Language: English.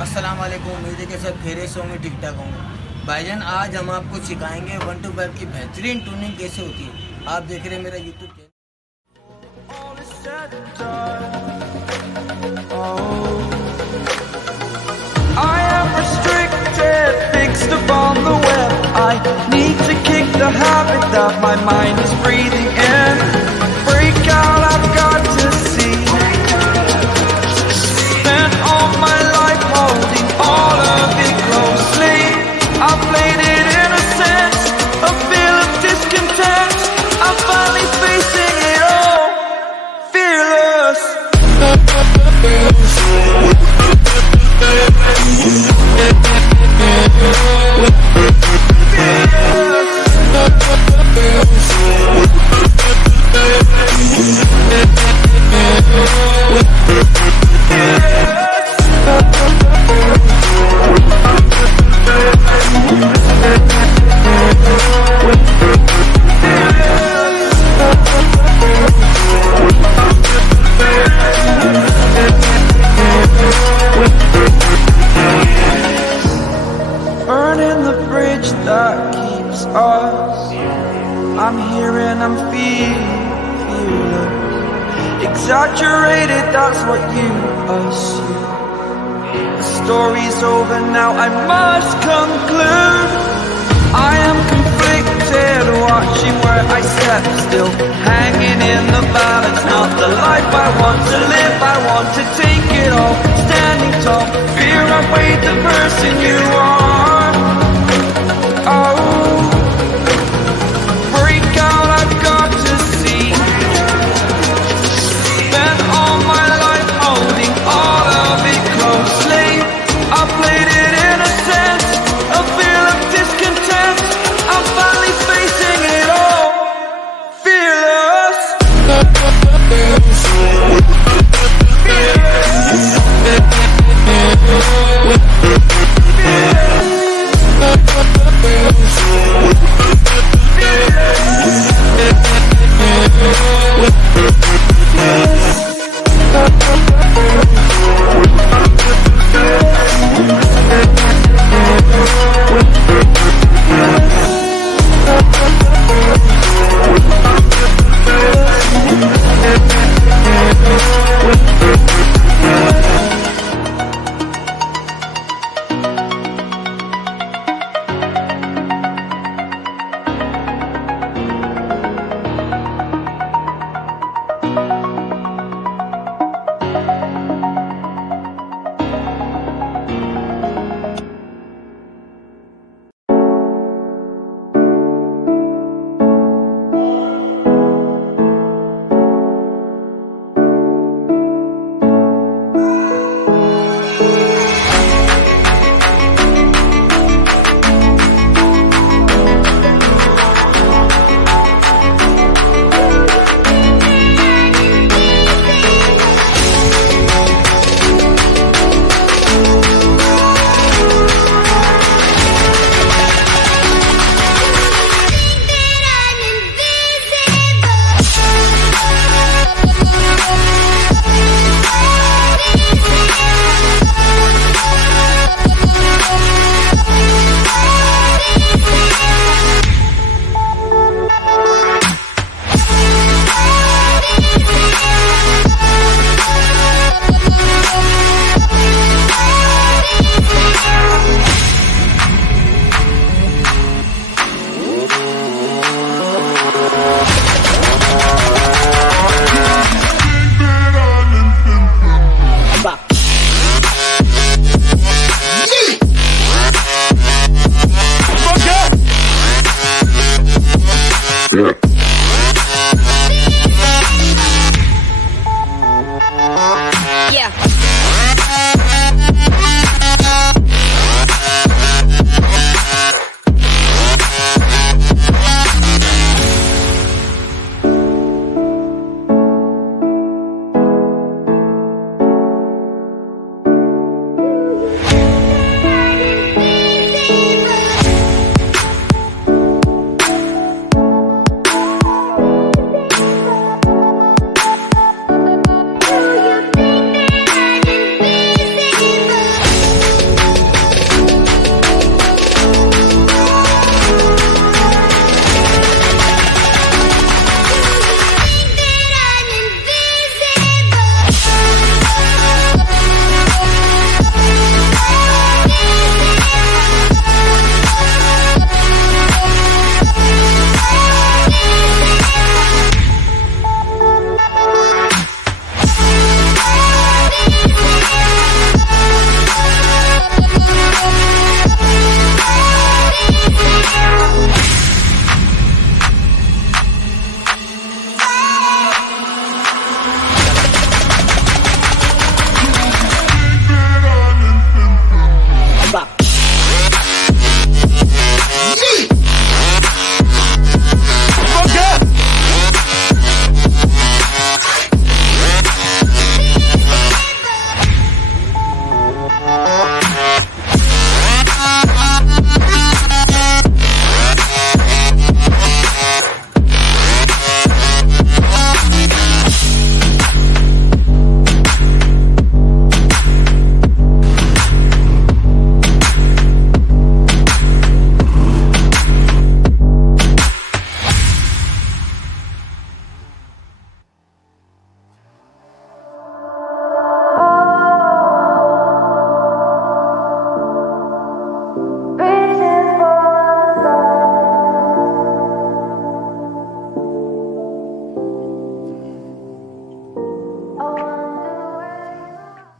अस्सलाम वालेकुम। उम्मीद है कि सब खैरियत से होंगे, ठीक ठाक होंगे। भाईजान आज हम आपको सिखाएंगे 1 to 5 की बेहतरीन ट्यूनिंग कैसे होती है। आप देख रहे हैं मेरा YouTube channel. I am restricted, fixed upon the web. I need to kick the habit that my mind is breathing in. Break out, I've got to see. Spent all my life holding all of it closely. I played it in a sense, a feel of discontent. I'm finally facing it all, fearless. Burning the bridge that keeps us. I'm here and I'm feeling exaggerated, that's what you assume. The story's over now, I must conclude. I am conflicted, watching where I step still, hanging in the balance. Not the life I want to live, I want to take it all. Standing tall, fear I've weighed the person you